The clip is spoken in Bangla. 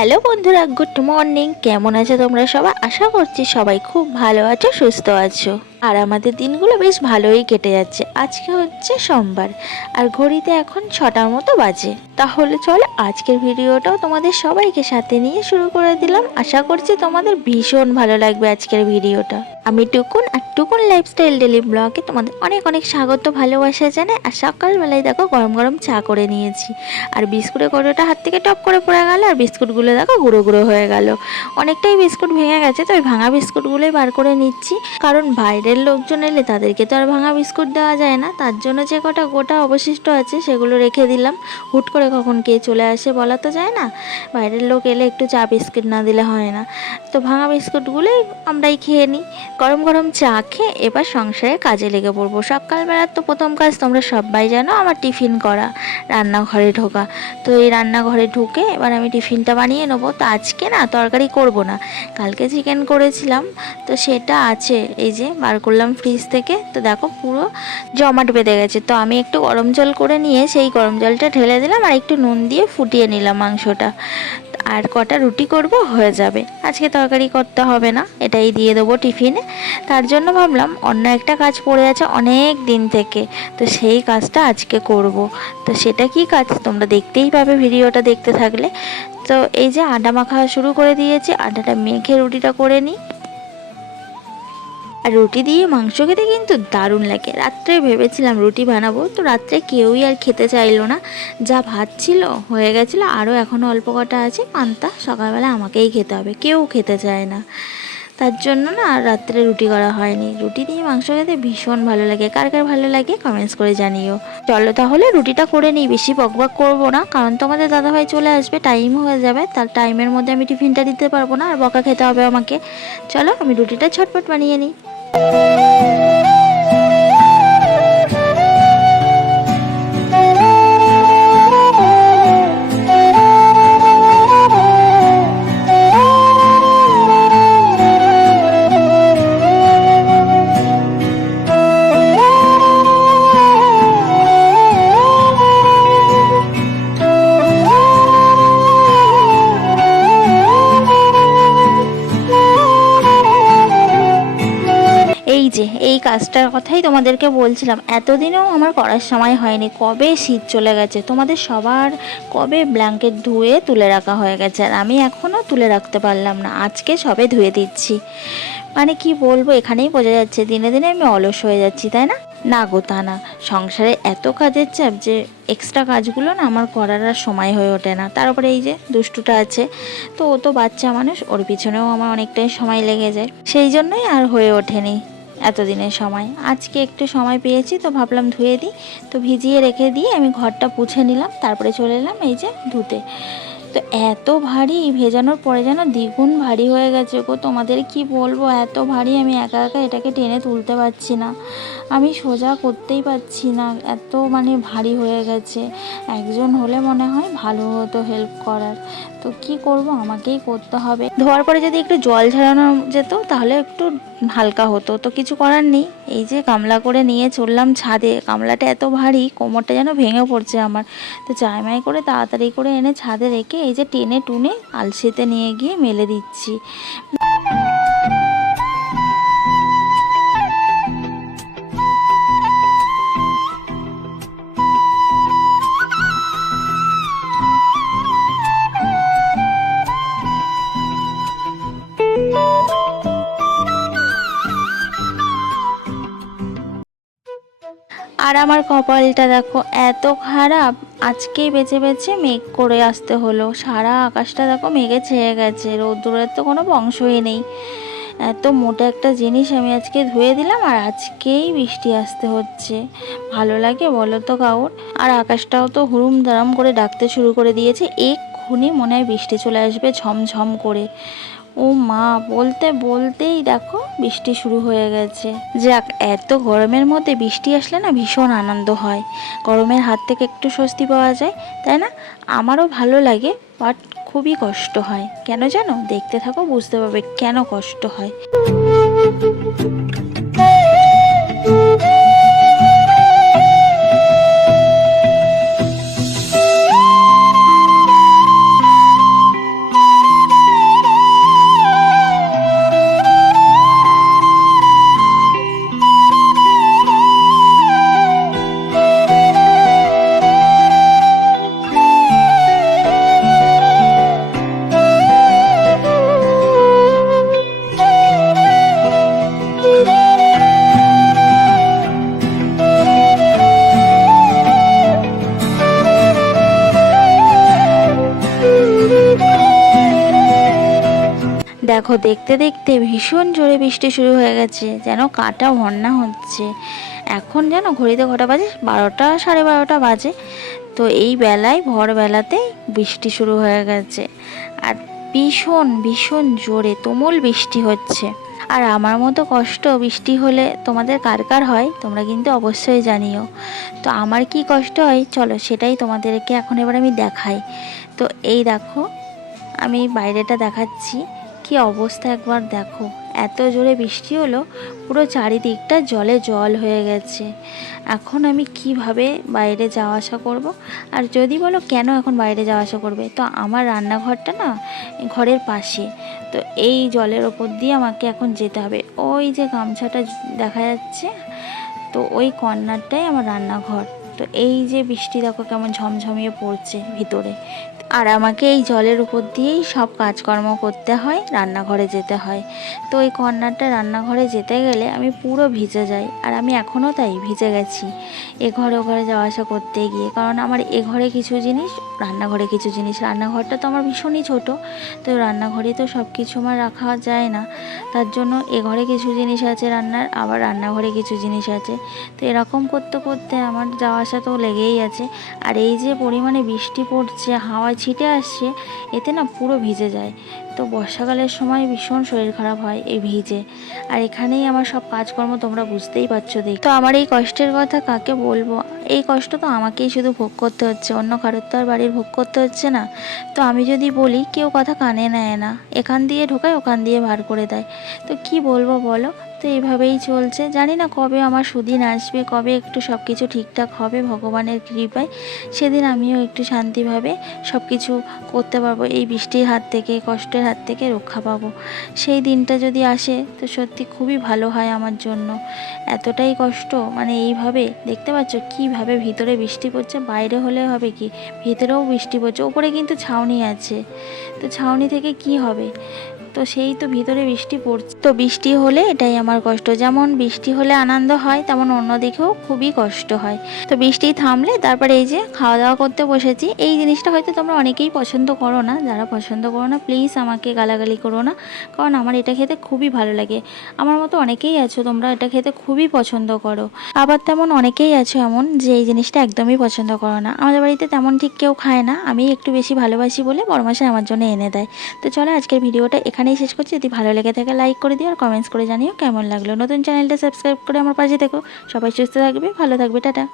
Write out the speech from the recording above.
হ্যালো বন্ধুরা, গুড মর্নিং। কেমন আছো তোমরা সবাই? আশা করছি সবাই খুব ভালো আছো, সুস্থ আছো। আর আমাদের দিনগুলো বেশ ভালোই কেটে যাচ্ছে। আজকে হচ্ছে সোমবার, আর ঘড়িতে এখন ছটার মতো বাজে। তাহলে চলো আজকের ভিডিওটাও তোমাদের সবাইকে সাথে নিয়ে শুরু করে দিলাম। আশা করছি তোমাদের ভীষণ ভালো লাগবে আজকের ভিডিওটা। আমি টুকুন, আর টুকুন লাইফস্টাইল ডেলি ব্লগে তোমাদের অনেক অনেক স্বাগত, ভালোবাসা জানাই। আর সকালবেলায় দেখো গরম গরম চা করে নিয়েছি। আর বিস্কুটের কৌটোটা হাত থেকে টপ করে পড়ে গেল, আর বিস্কুটগুলো দেখো গুঁড়ো গুঁড়ো হয়ে গেল। অনেকটাই বিস্কুট ভেঙে গেছে, তো ওই ভাঙা বিস্কুটগুলোই বার করে নিচ্ছি। কারণ বাইরের লোকজন এলে তাদেরকে তো আর ভাঙা বিস্কুট দেওয়া যায় না। তার জন্য যে কটা গোটা অবশিষ্ট আছে সেগুলো রেখে দিলাম। হুট করে কখন কে চলে আসে বলা তো যায় না। বাইরের লোক এলে একটু চা বিস্কুট না দিলে হয় না। তো ভাঙা বিস্কুটগুলোই আমরাই খেয়ে নিই। গরম গরম চা খেয়ে এবার সংসারে কাজে লেগে পড়ব। সকালবেলার তো প্রথম কাজ তোমরা সবাই জানো আমার টিফিন করা, রান্নাঘরে ঢোকা। তো এই রান্নাঘরে ঢুকে এবার আমি টিফিনটা বানিয়ে নেব। তো আজকে না তরকারি করব না। কালকে চিকেন করেছিলাম। তো সেটা আছে। এই যে বার করলাম ফ্রিজ থেকে। তো দেখো পুরো জমাট বেঁধে গেছে। তো আমি একটু গরম জল করে নিয়ে সেই গরম জলটা ঢেলে দিলাম আর একটু নুন দিয়ে ফুটিয়ে নিলাম মাংসটা। আর কটা রুটি করব, হয়ে যাবে। আজকে তরকারি করতে হবে না, এটাই দিয়ে দেবো টিফিনে তার জন্য ভাবলাম অন্য একটা কাজ পড়ে আছে অনেক দিন থেকে। তো সেই কাজটা আজকে করব। তো সেটা কি কাজ? তোমরা দেখতেই পাবে ভিডিওটা দেখতে থাকলে। তো এই যে আটা মাখা শুরু করে দিয়েছি, আটাটা মেখে রুটিটা করে নিই। আর রুটি দিয়ে মাংস খেতে কিন্তু দারুণ লাগে। রাত্রে ভেবেছিলাম রুটি বানাবো, তো রাত্রে কেউই আর খেতে চাইলো না। যা ভাত ছিল, হয়ে গেছিল, আরও এখনও অল্প কটা আছে, পান্তা, সকালবেলা আমাকেই খেতে হবে, কেউ খেতে চায় না। তার জন্য না আর রাত্রে রুটি করা হয়নি। রুটি দিয়ে মাংস খেতে ভীষণ ভালো লাগে। কার কার ভালো লাগে কমেন্টস করে জানিও। চলো তাহলে রুটিটা করে নিই, বেশি বকবক করব না, কারণ তোমাদের দাদাভাই চলে আসবে টাইম হয়ে যাবে, তার টাইমের মধ্যে আমি টিফিনটা দিতে পারব না, আর বকা খেতে হবে আমাকে। চলো আমি রুটিটা ছটপট বানিয়ে নিই। এই এই কাজটার কথাই তোমাদেরকে বলছিলাম। এতদিনেও আমার করার সময় হয়নি। কবে শীত চলে গেছে? তোমাদের সবার কবে ব্ল্যাঙ্কেট ধুয়ে তুলে রাখা হয়ে গেছে? আর আমি এখনও তুলে রাখতে পারলাম না। আজকে সবে ধুয়ে দিচ্ছি। মানে কি বলব, এখানেই বোঝা যাচ্ছে, দিনে দিনে আমি অলস হয়ে যাচ্ছি, তাই না? না গো, তা না। সংসারে এত কাজের চাপ যে এক্সট্রা কাজগুলো না আমার করার আর সময় হয়ে ওঠে না। তার উপরে এই যে দুষ্টুটা আছে, তো ও তো বাচ্চা মানুষ, ওর পিছনেও আমার অনেকটাই সময় লেগে যায়। সেই জন্যই আর হয়ে ওঠেনি। এতদিনের সময়। আজকে একটু সময় পেয়েছি তো ভাবলাম ধুয়ে দিই। তো ভিজিয়ে রেখে দিয়ে আমি ঘরটা পুছে নিলাম, তারপরে চলে এলাম এই যে ধুতে। তো এত ভারী, ভেজানোর পরে যেন দ্বিগুণ ভারী হয়ে গেছে গো। তোমাদের কি বলব, এত ভারী আমি একা একা এটাকে টেনে তুলতে পারছি না। আমি সোজা করতেই পারছি না, এত মানে ভারী হয়ে গেছে। একজন হলে মনে হয় ভালো হতো হেল্প করার। তো কি করব? আমাকেই করতে হবে। ধোয়ার পরে যদি একটু জল ঝরানো যেত, তাহলে একটু হালকা হতো। তো কিছু করার নেই। এই যে কামলা করে নিয়ে চললাম ছাদে। কামলাটা এত ভারী, কোমরটা যেন ভেঙে পড়ছে আমার। তো চাইমাই করে তাড়াতাড়ি করে এনে ছাদে রেখে এই যে টেনে টুনে আলসিতে নিয়ে গিয়ে মেলে দিচ্ছি। আর আমার কপালটা দেখো এত খারাপ। আজকেই বেছে বেছে মেঘ করে আসতে হলো। সারা আকাশটা দেখো মেঘে ছেয়ে গেছে। রোদ্দুরের তো কোনো বংশই নেই। এত মোটা একটা জিনিস আমি আজকে ধুয়ে দিলাম আর আজকেই বৃষ্টি আসতে হচ্ছে। ভালো লাগে বলো তো কাউর? আর আকাশটাও তো হুড়ুম দারাম করে ডাকতে শুরু করে দিয়েছে। এক্ষুনি মনে হয় বৃষ্টি চলে আসবে ঝমঝম করে। ও মা, বলতে বলতেই দেখো বৃষ্টি শুরু হয়ে গেছে। যাক, এত গরমের মধ্যে বৃষ্টি আসলে না ভীষণ আনন্দ হয়। গরমের হাত থেকে একটু স্বস্তি পাওয়া যায়, তাই না? আমারও ভালো লাগে বাট খুবই কষ্ট হয়। কেন জানো? দেখতে থাকো, বুঝতে পারবে কেন কষ্ট হয়। দেখো, দেখতে দেখতে ভীষণ জোরে বৃষ্টি শুরু হয়ে গেছে, যেন কাটা বন্যা হচ্ছে। এখন যেন ঘড়িতে কটা বাজে? বারোটা, সাড়ে বারোটা বাজে। তো এই বেলায় ভোরবেলাতেই বৃষ্টি শুরু হয়ে গেছে। আর ভীষণ ভীষণ জোরে, তুমুল বৃষ্টি হচ্ছে। আর আমার মতো কষ্ট বৃষ্টি হলে তোমাদের কার কার হয়? তোমরা কিন্তু অবশ্যই জানিও। তো আমার কি কষ্ট হয়? চলো, সেটাই তোমাদেরকে এখন এবার আমি দেখাই। তো এই দেখো, আমি বাইরেটা দেখাচ্ছি। কি অবস্থা একবার দেখো। এত জোরে বৃষ্টি হলো, পুরো চারিদিকটা জলে জল হয়ে গেছে। এখন আমি কীভাবে বাইরে যাওয়া আসা করব? আর যদি বলো কেন এখন বাইরে যাওয়া আসা করবে? তো আমার রান্নাঘরটা না, ঘরের পাশে। তো এই জলের ওপর দিয়ে আমাকে এখন যেতে হবে। ওই যে গামছাটা দেখা যাচ্ছে, তো ওই কর্নারটাই আমার রান্নাঘর। তো এই যে বৃষ্টি দেখো কেমন ঝমঝমিয়ে পড়ছে ভিতরে। আর আমাকে এই জলের উপর দিয়েই সব কাজকর্ম করতে হয়, রান্নাঘরে যেতে হয়। তো এই কর্নারটা রান্নাঘরে যেতে গেলে আমি পুরো ভিজে যাই, আর আমি এখনও তাই ভিজে গেছি। এ ঘরে ও ঘরে যাওয়া আসা করতে গিয়ে, কারণ আমার এ ঘরে কিছু জিনিস, রান্নাঘরে কিছু জিনিস, রান্নাঘরটা তো আমার ভীষণই ছোট, তো রান্নাঘরে তো সব কিছু আমার রাখা যায় না। তার জন্য এ ঘরে কিছু জিনিস আছে রান্নার, আবার রান্নাঘরে কিছু জিনিস আছে। তো এরকম করতে করতে আমার যাওয়া আসা তো লেগেই আছে। আর এই যে পরিমাণে বৃষ্টি পড়ছে হাওয়া ছিটে আসছে, এতে না পুরো ভিজে যায়। তো বর্ষাকালের সময় ভীষণ শরীর খারাপ হয় এই ভিজে। আর এখানেই আমার সব কাজকর্ম তোমরা বুঝতেই পারছ দেখ। তো আমার এই কষ্টের কথা কাকে বলব? এই কষ্ট তো আমাকেই শুধু ভোগ করতে হচ্ছে, অন্য কারোর তো আর বাড়ির ভোগ করতে হচ্ছে না। তো আমি যদি বলি, কেউ কথা কানে নেয় না। এখান দিয়ে ঢোকায়, ওখান দিয়ে ভার করে দেয়। তো কি বলব বলো? তো এইভাবেই চলছে। জানি না কবে আমার সুদিন আসবে, কবে একটু সব কিছু ঠিকঠাক হবে, ভগবানের কৃপায়। সেদিন আমিও একটু শান্তিভাবে সব কিছু করতে পারব, এই বৃষ্টির হাত থেকে, কষ্টের হাত থেকে রক্ষা পাবো। সেই দিনটা যদি আসে, তো সত্যি খুবই ভালো হয় আমার জন্য। এতটাই কষ্ট মানে এইভাবে, দেখতে পাচ্ছ কীভাবে ভিতরে বৃষ্টি পড়ছে, বাইরে হলে হবে কি? ভিতরেও বৃষ্টি পড়ছে, ওপরে কিন্তু ছাউনি আছে। তো ছাউনি থেকে কি হবে? তো সেই তো ভিতরে বৃষ্টি পড়ছে। তো বৃষ্টি হলে এটাই আমার কষ্ট। যেমন বৃষ্টি হলে আনন্দ হয়, তেমন অন্যদিকেও খুবই কষ্ট হয়। তো বৃষ্টি থামলে তারপরে এই যে খাওয়া দাওয়া করতে বসেছি। এই জিনিসটা হয়তো তোমরা অনেকেই পছন্দ করো না। যারা পছন্দ করো না প্লিজ আমাকে গালাগালি করো না। কারণ আমার এটা খেতে খুবই ভালো লাগে। আমার মতো অনেকেই আছো, তোমরা এটা খেতে খুবই পছন্দ করো। আবার তেমন অনেকেই আছো এমন যে এই জিনিসটা একদমই পছন্দ করো না। আমাদের বাড়িতে তেমন ঠিক কেউ খায় না। আমি একটু বেশি ভালোবাসি বলে বড় মাসে আমার জন্য এনে দেয়। তো চলো আজকের ভিডিওটা এখানেই শেষ করছি। যদি ভালো লেগে থাকে লাইক করে দিও আর কমেন্টস করে জানিও কেমন লাগল। নতুন চ্যানেলটা সাবস্ক্রাইব করে আমার পাশে থেকো। সবাই সুস্থ থাকবে, ভালো থাকবে, টাটা।